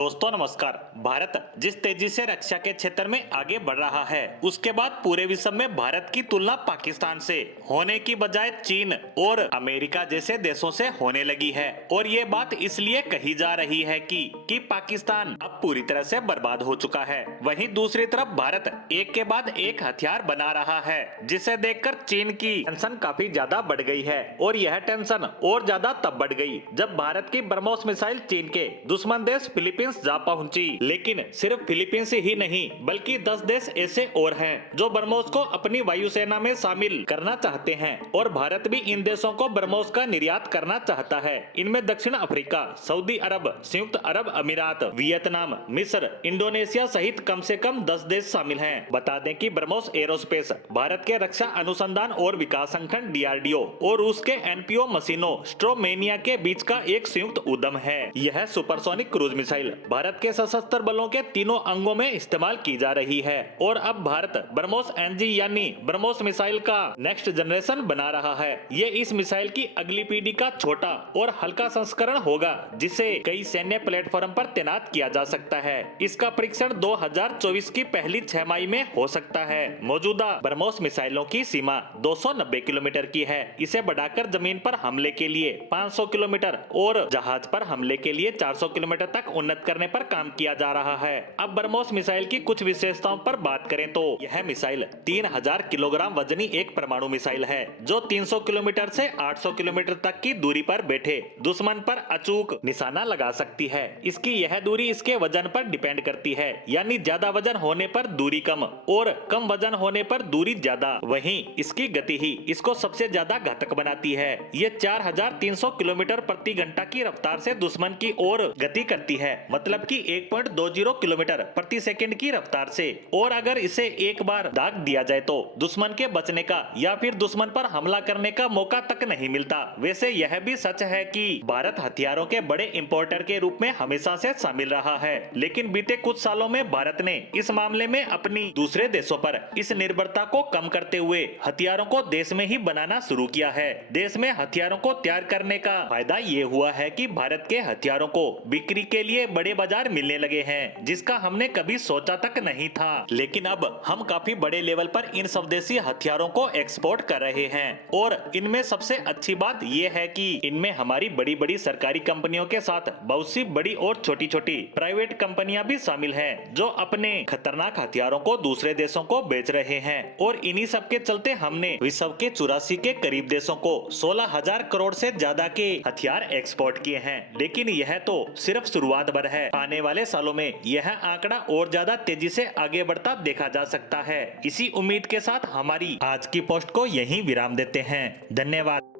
दोस्तों नमस्कार। भारत जिस तेजी से रक्षा के क्षेत्र में आगे बढ़ रहा है, उसके बाद पूरे विश्व में भारत की तुलना पाकिस्तान से होने की बजाय चीन और अमेरिका जैसे देशों से होने लगी है। और ये बात इसलिए कही जा रही है कि पाकिस्तान अब पूरी तरह से बर्बाद हो चुका है। वहीं दूसरी तरफ भारत एक के बाद एक हथियार बना रहा है, जिसे देखकर चीन की टेंशन काफी ज्यादा बढ़ गई है। और यह टेंशन और ज्यादा तब बढ़ गई जब भारत की ब्रह्मोस मिसाइल चीन के दुश्मन देश फिलीपींस जा पहुंची। लेकिन सिर्फ फिलीपींस ही नहीं, बल्कि 10 देश ऐसे और हैं जो ब्रह्मोस को अपनी वायुसेना में शामिल करना चाहते हैं। और भारत भी इन देशों को ब्रह्मोस का निर्यात करना चाहता है। इनमें दक्षिण अफ्रीका, सऊदी अरब, संयुक्त अरब अमीरात, वियतनाम, मिस्र, इंडोनेशिया सहित कम से कम 10 देश शामिल हैं। बता दें कि ब्रह्मोस एरोस्पेस भारत के रक्षा अनुसंधान और विकास संगठन DRDO और उसके NPO मशीनों स्ट्रोमेनिया के बीच का एक संयुक्त उद्यम है। यह सुपरसोनिक क्रूज मिसाइल भारत के सशस्त्र बलों के तीनों अंगों में इस्तेमाल की जा रही है। और अब भारत ब्रह्मोस NG यानी ब्रह्मोस मिसाइल का नेक्स्ट जनरेशन बना रहा है। ये इस मिसाइल की अगली पीढ़ी का छोटा और हल्का संस्करण होगा, जिसे कई सैन्य प्लेटफॉर्म पर तैनात किया जा सकता है। इसका परीक्षण 2024 की पहली 6 माही में हो सकता है। मौजूदा ब्रह्मोस मिसाइलों की सीमा 290 किलोमीटर की है। इसे बढ़ाकर जमीन पर हमले के लिए 500 किलोमीटर और जहाज पर हमले के लिए 400 किलोमीटर तक उन्नत करने पर काम किया जा रहा है। अब ब्रह्मोस मिसाइल की कुछ विशेषताओं पर बात करें तो यह मिसाइल 3000 किलोग्राम वजनी एक परमाणु मिसाइल है, जो 300 किलोमीटर से 800 किलोमीटर तक की दूरी पर बैठे दुश्मन पर अचूक निशाना लगा सकती है। इसकी यह दूरी इसके वजन पर डिपेंड करती है, यानी ज्यादा वजन होने पर दूरी कम और कम वजन होने पर दूरी ज्यादा। वहीं इसकी गति ही इसको सबसे ज्यादा घातक बनाती है। ये 4300 किलोमीटर प्रति घंटा की रफ्तार से दुश्मन की ओर गति करती है, मतलब कि 1.20 किलोमीटर प्रति सेकंड की रफ्तार से। और अगर इसे एक बार दाग दिया जाए तो दुश्मन के बचने का या फिर दुश्मन पर हमला करने का मौका तक नहीं मिलता। वैसे यह भी सच है कि भारत हथियारों के बड़े इंपोर्टर के रूप में हमेशा से शामिल रहा है, लेकिन बीते कुछ सालों में भारत ने इस मामले में अपनी दूसरे देशों पर इस निर्भरता को कम करते हुए हथियारों को देश में ही बनाना शुरू किया है। देश में हथियारों को तैयार करने का फायदा ये हुआ है कि भारत के हथियारों को बिक्री के लिए बड़े बाजार मिलने लगे हैं, जिसका हमने कभी सोचा तक नहीं था। लेकिन अब हम काफी बड़े लेवल पर इन स्वदेशी हथियारों को एक्सपोर्ट कर रहे हैं। और इनमें सबसे अच्छी बात यह है कि इनमें हमारी बड़ी बड़ी सरकारी कंपनियों के साथ बहुत सी बड़ी और छोटी छोटी प्राइवेट कंपनियां भी शामिल हैं, जो अपने खतरनाक हथियारों को दूसरे देशों को बेच रहे हैं। और इन्हीं सब के चलते हमने विश्व के 84 के करीब देशों को 16,000 करोड़ से ज्यादा के हथियार एक्सपोर्ट किए हैं। लेकिन यह तो सिर्फ शुरुआत भर है। आने वाले सालों में यह आंकड़ा और ज्यादा तेजी से आगे बढ़ता देखा जा सकता है। इसी उम्मीद के साथ हमारी आज की पोस्ट को यहीं विराम देते हैं। धन्यवाद।